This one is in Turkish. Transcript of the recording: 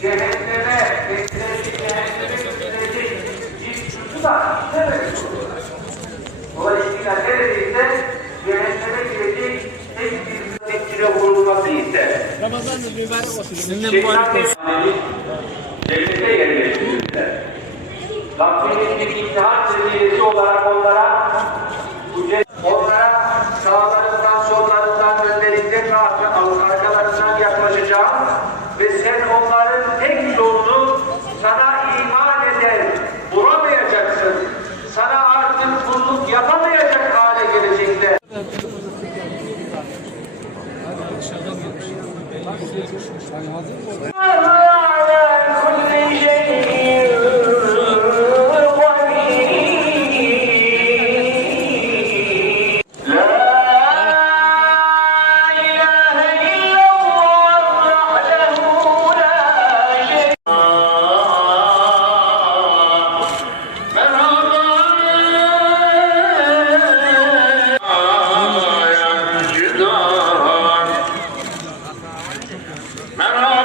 cehenneme getirecek, cehenneme getirecek bir suçu da işlememiş olurlar. Dolayısıyla neredeyse cehenneme girecek tek bir zincire vurulması ise Ramazan'da mübarek olsun. şeytan cennete yerleştirirler. Rabbinin bir imtihan seviyesi olarak onlara sağlarından, sollarından, önlerinden ve arkalarından yaklaşacağım ve sen onların tek yolunu sana iman eder bulamayacaksın. Sana artık kulluk yapamayacak hale gelecekler. Merhaba.